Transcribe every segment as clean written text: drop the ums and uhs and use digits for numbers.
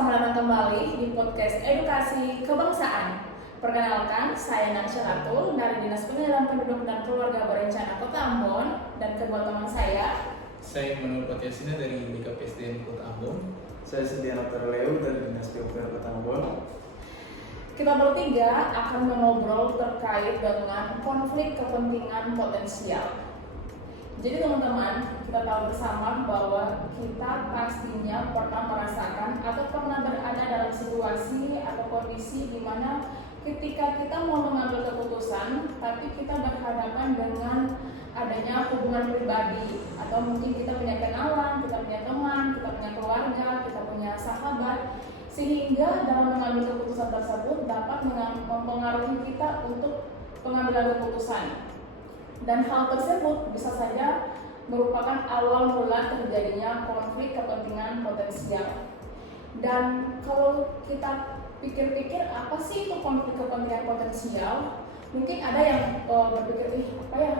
selamat datang kembali di podcast Edukasi Kebangsaan. Perkenalkan, saya Nansya Ratul dari Dinas Penyerahan Penduduk dan Keluarga Berencana Kota Ambon, dan kedua teman saya Menurut Patiasina dari BKPSDM Kota Ambon. Saya Sediano Terleo dari Dinas PUPR Kota Ambon. Kita bertiga akan mengobrol terkait dengan konflik kepentingan potensial. Jadi teman-teman, kita tahu bersama bahwa kita pastinya pernah merasakan atau pernah berada dalam situasi atau kondisi di mana ketika kita mau mengambil keputusan, tapi kita berhadapan dengan adanya hubungan pribadi, atau mungkin kita punya kenalan, kita punya teman, kita punya keluarga, kita punya sahabat, sehingga dalam mengambil keputusan tersebut dapat mempengaruhi kita untuk pengambilan keputusan. Dan hal tersebut bisa saja merupakan awal mula terjadinya konflik kepentingan potensial. Dan kalau kita pikir-pikir apa sih itu konflik kepentingan potensial? Mungkin ada yang berpikir, apa ya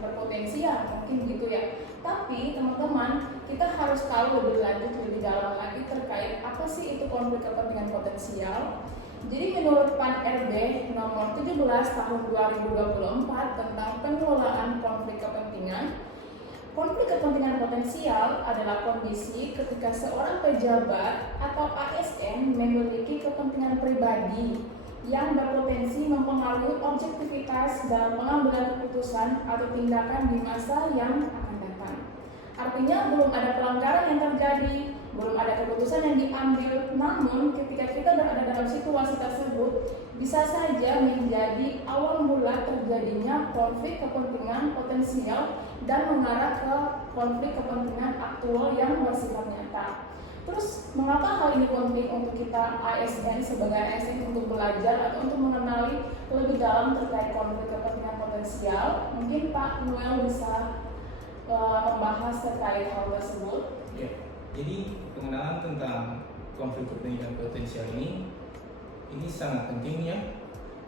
berpotensi ya, mungkin gitu ya. Tapi teman-teman, kita harus tahu lebih lanjut, lebih dalam lagi terkait apa sih itu konflik kepentingan potensial. Jadi menurut PAN RB nomor 17 tahun 2024 tentang pengelolaan konflik kepentingan, konflik kepentingan potensial adalah kondisi ketika seorang pejabat atau ASN memiliki kepentingan pribadi yang berpotensi mempengaruhi objektivitas dalam pengambilan keputusan atau tindakan di masa yang akan datang. Artinya belum ada pelanggaran yang terjadi, belum ada keputusan yang diambil, namun ketika kita berada dalam situasi tersebut bisa saja menjadi awal mula terjadinya konflik kepentingan potensial dan mengarah ke konflik kepentingan aktual yang bersifat nyata. Terus mengapa hal ini penting untuk kita ASN sebagai ASN untuk belajar atau untuk mengenali lebih dalam terkait konflik kepentingan potensial? Mungkin Pak Noel bisa membahas terkait hal tersebut. Ya, jadi pengenalan tentang konflik kepentingan potensial ini sangat penting ya.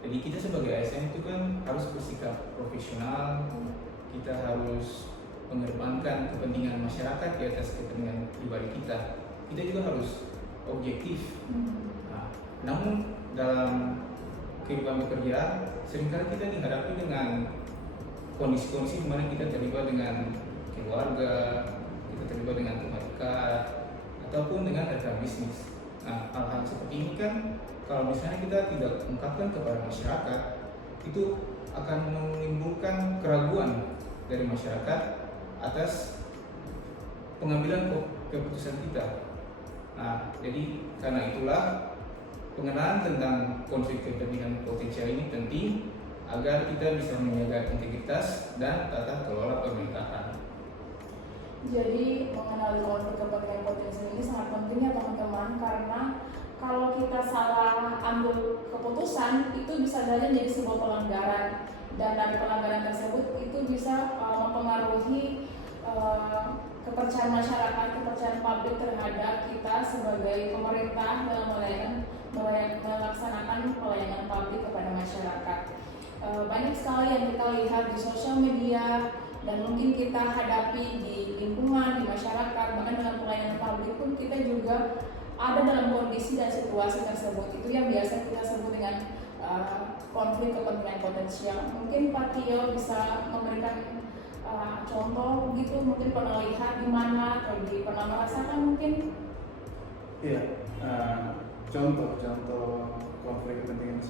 Jadi kita sebagai ASN itu kan harus bersikap profesional, kita harus mengedepankan kepentingan masyarakat di atas kepentingan pribadi kita. Kita juga harus objektif. Nah, namun dalam kehidupan bekerja seringkali kita dihadapi dengan kondisi-kondisi di mana kita terlibat dengan keluarga, kita terlibat dengan teman dekat, ataupun dengan rekan bisnis. Nah, hal-hal seperti ini kan kalau misalnya kita tidak ungkapkan kepada masyarakat, itu akan menimbulkan keraguan dari masyarakat atas pengambilan keputusan kita. Nah, jadi karena itulah pengenalan tentang konflik kepentingan potensial ini penting agar kita bisa menjaga integritas dan tata kelola pemerintahan. Jadi mengenali konflik kepentingan potensial ini sangat penting ya teman-teman, karena kalau kita salah ambil keputusan itu bisa saja jadi sebuah pelanggaran, dan dari pelanggaran tersebut itu bisa mempengaruhi kepercayaan masyarakat, kepercayaan publik terhadap kita sebagai pemerintah dalam melaksanakan pelayanan publik kepada masyarakat. Banyak sekali yang kita lihat di sosial media dan mungkin kita hadapi di lingkungan, di masyarakat, bahkan dalam pelayanan publik pun kita juga ada dalam kondisi dan situasi tersebut. Itu yang biasa kita sebut dengan konflik kepentingan potensial. Mungkin Pak Tio bisa memberikan contoh gitu, mungkin pernah lihat di mana atau pernah merasakan mungkin. Iya, contoh konflik kepentingan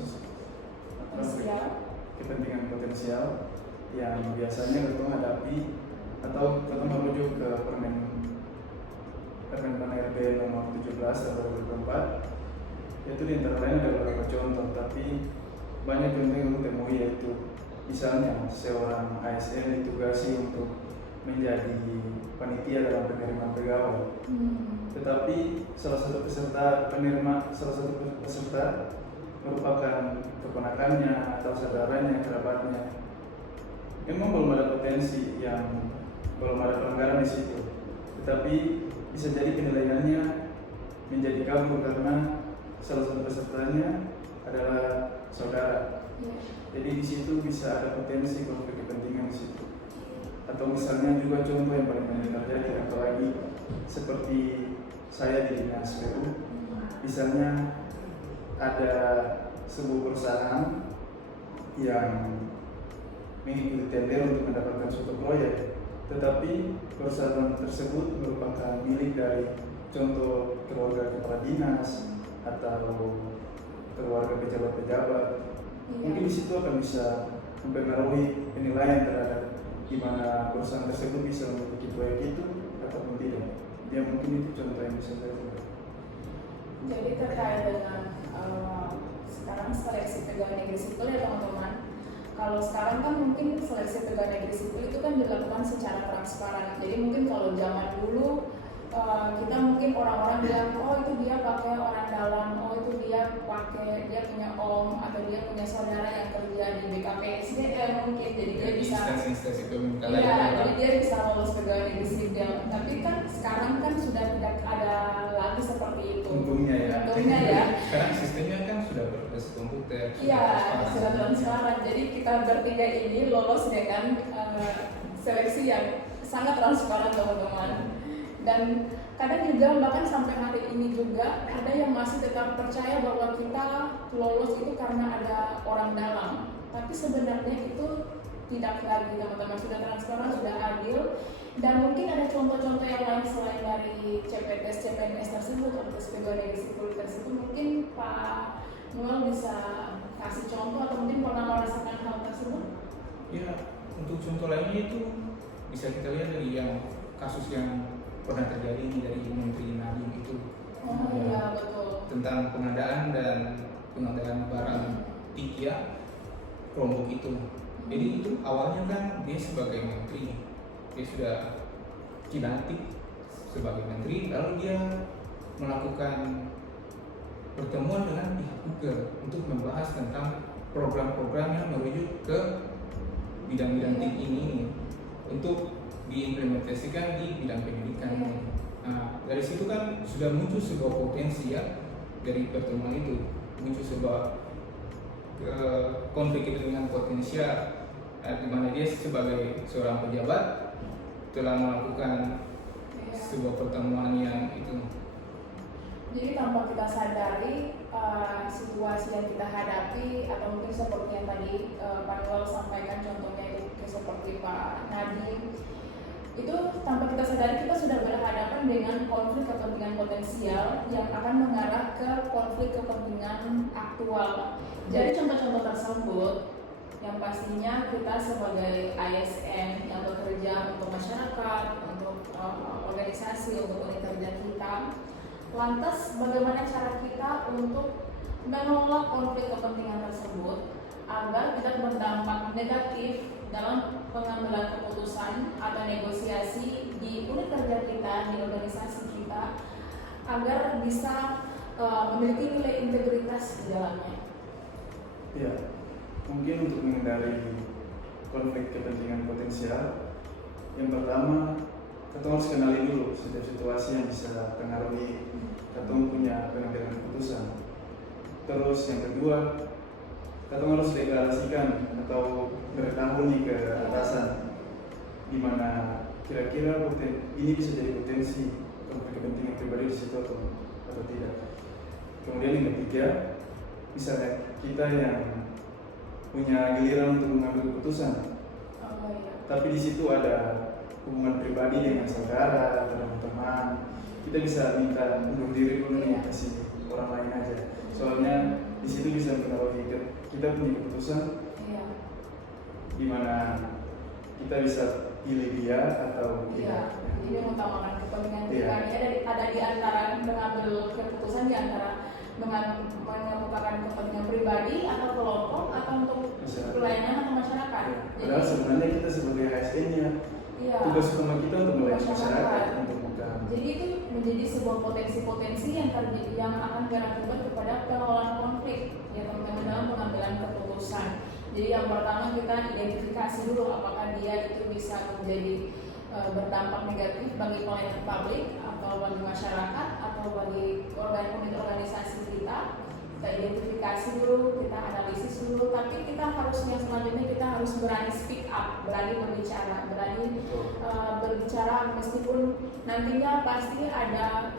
potensial yang biasanya kita hadapi atau kita merujuk ke Permen PAN RB nomor 17 tahun 2024, yaitu di antara lain ada beberapa contoh, tapi banyak contoh yang kita temui, yaitu misalnya seorang ASN ditugasi untuk menjadi panitia dalam penerimaan pegawai, tetapi salah satu peserta merupakan keponakannya atau saudaranya, kerabatnya. Memang belum ada potensi, yang belum ada pelanggaran di situ, tetapi bisa jadi penilaiannya menjadi kabur karena salah satu pesertanya adalah saudara. Jadi di situ bisa ada potensi konflik kepentingan di situ. Atau misalnya juga contoh yang paling banyak terjadi, apalagi seperti saya di dinas PU, misalnya ada sebuah perusahaan yang mengikuti tender untuk mendapatkan suatu proyek, tetapi perusahaan tersebut merupakan milik dari contoh keluarga kepala dinas atau keluarga pejabat-pejabat. Mungkin di situ akan bisa mempengaruhi penilaian terhadap gimana perusahaan tersebut bisa memiliki proyek itu ataupun tidak. Ya mungkin itu contoh yang bisa saya buat. Jadi terkait dengan sekarang seleksi pegawai negeri sipil ya teman-teman. Kalau sekarang kan mungkin seleksi pegawai negeri sipil itu kan dilakukan secara transparan. Jadi mungkin kalau zaman dulu kita mungkin orang-orang bilang oh itu dia pakai orang dalam, oh itu dia punya om atau dia punya saudara yang kerja di BKPSDM mungkin, jadi dia bisa instansi pemerintahan iya, jadi dia bisa lolos pegawai negeri sipil. Tapi kan sekarang kan sudah tidak ada lagi seperti itu. Untungnya ya. Untungnya ya. Sekarang sistemnya kan sudah berbasis komputer. Iya, sudah transparan. Jadi kita bertiga ini lolos dengan seleksi yang sangat transparan teman-teman. Dan kadang juga bahkan sampai hari ini juga ada yang masih tetap percaya bahwa kita lolos itu karena ada orang dalam. Tapi sebenarnya itu tidak lagi teman-teman, sudah transparan, sudah adil. Dan mungkin ada contoh-contoh yang lain selain dari CPNS tersebut atau pegawai negeri sipil tersebut. Mungkin Pak Noel bisa kasih contoh atau mungkin pernah merasakan hal tersebut? Ya, untuk contoh lainnya itu bisa kita lihat dari yang kasus yang pernah terjadi dari Menteri Nadiem itu. Oh iya, betul. Tentang pengadaan barang tiga kelompok itu. Jadi itu awalnya kan dia sebagai menteri, dia sudah dilantik sebagai menteri, lalu dia melakukan pertemuan dengan pihak Google untuk membahas tentang program-program yang merujuk ke bidang-bidang tinggi ini untuk diimplementasikan di bidang pendidikan. Nah, dari situ kan sudah muncul sebuah potensi ya dari pertemuan itu, muncul sebuah konflik kepentingan potensial di mana dia sebagai seorang pejabat telah melakukan sebuah pertemuan yang itu. Jadi tanpa kita sadari situasi yang kita hadapi atau mungkin seperti yang tadi Pak Noel sampaikan contohnya itu seperti Pak Nadiem, itu tanpa kita sadari kita sudah berhadapan dengan konflik kepentingan potensial yang akan mengarah ke konflik kepentingan aktual. Jadi contoh-contoh tersebut yang pastinya kita sebagai ASN yang bekerja untuk masyarakat, untuk organisasi, untuk unit kerja kita, lantas bagaimana cara kita untuk menolak konflik kepentingan tersebut agar tidak berdampak negatif dalam pengambilan keputusan atau negosiasi di unit kerja kita, di organisasi kita, agar bisa memiliki nilai integritas di dalamnya. Ya, mungkin untuk menghindari konflik kepentingan potensial, yang pertama kita harus kenali dulu setiap situasi yang bisa mempengaruhi kita punya pengambilan keputusan. Terus yang kedua, kita harus deklarasikan atau beritahu nih ke atasan di mana kira-kira ini bisa jadi potensi konflik kepentingan pribadi di situ atau tidak. Kemudian yang ketiga, misalnya kita yang punya giliran untuk mengambil keputusan, tapi di situ ada hubungan pribadi dengan saudara atau dengan teman, kita bisa minta undur diri dulu nih, kasih orang lain aja. Soalnya di situ bisa mempengaruhi kita punya keputusan, di mana kita bisa pilih dia atau tidak. Jadi mengutamakan kepentingan pribadi ada di antara mengambil keputusan di antara mengemukakan kepentingan pribadi atau kelompok atau untuk pelayanan atau masyarakat. Padahal sebenarnya kita sebagai ASN-nya tugas utama kita untuk melayani masyarakat, untuk bukan. Jadi itu menjadi sebuah potensi-potensi yang akan berakibat kepada pengelolaan konflik ya teman-teman dalam pengambilan keputusan. Jadi yang pertama kita identifikasi dulu apakah dia itu bisa menjadi berdampak negatif bagi pelayanan publik atau bagi masyarakat atau bagi unit organisasi kita. kita identifikasi dulu, kita analisis dulu, tapi kita harus yang selanjutnya kita harus berani speak up, berani berbicara, berani berbicara meskipun nantinya pasti ada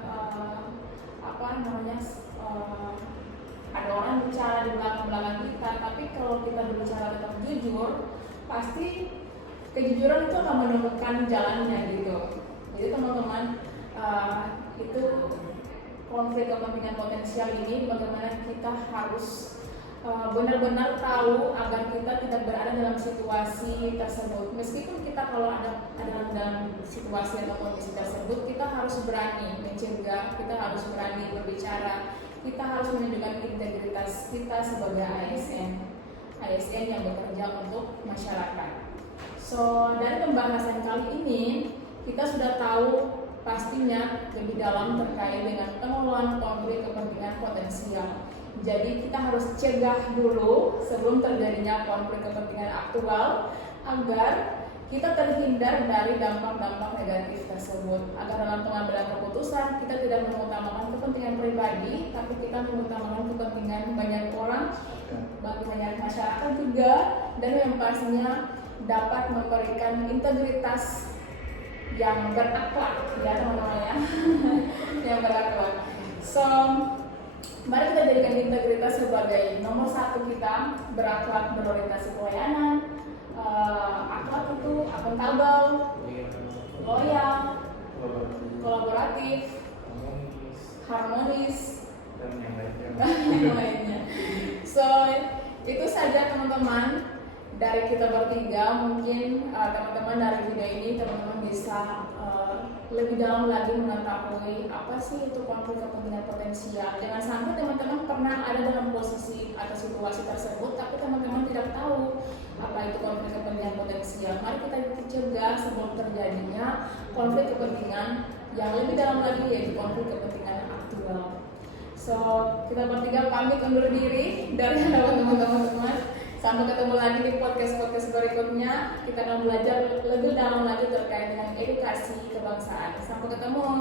ada orang bicara di belakang kita, tapi kalau kita berbicara tetap jujur, pasti kejujuran itu akan menemukan jalannya gitu. Jadi teman-teman, itu konflik kepentingan potensial ini bagaimana kita harus benar-benar tahu agar kita tidak berada dalam situasi tersebut. Meskipun kita kalau ada dalam situasi atau kondisi tersebut, kita harus berani mencegah, kita harus berani berbicara, kita harus menunjukkan integritas kita sebagai ASN yang bekerja untuk masyarakat. So, dari pembahasan kali ini kita sudah tahu pastinya lebih dalam terkait dengan pengelolaan konflik kepentingan potensial. Jadi kita harus cegah dulu sebelum terjadinya konflik kepentingan aktual agar kita terhindar dari dampak-dampak negatif tersebut. Agar dalam pengambilan keputusan kita tidak mengutamakan kepentingan pribadi, tapi kita mengutamakan kepentingan banyak orang, banyak masyarakat juga, dan yang pastinya dapat memberikan integritas yang berakhlak, ya teman-teman ya, yang berakhlak. So, mari kita jadikan integritas sebagai nomor satu kita, berakhlak berorientasi pelayanan, akhlak itu akuntabel, loyal, kolaboratif, harmonis, dan yang lainnya. So, itu saja teman-teman dari kita bertiga. Mungkin teman-teman dari video ini teman-teman bisa lebih dalam lagi mengetahui apa sih itu konflik kepentingan potensial. Jangan sampai teman-teman pernah ada dalam posisi atau situasi tersebut tapi teman-teman tidak tahu apa itu konflik kepentingan potensial. Mari kita cegah sebelum terjadinya konflik kepentingan yang lebih dalam lagi, yaitu konflik kepentingan aktual. So, kita bertiga pamit undur diri dari teman-teman. Sampai ketemu lagi di podcast-podcast berikutnya. Kita akan belajar lebih dalam lagi terkait dengan edukasi kebangsaan. Sampai ketemu.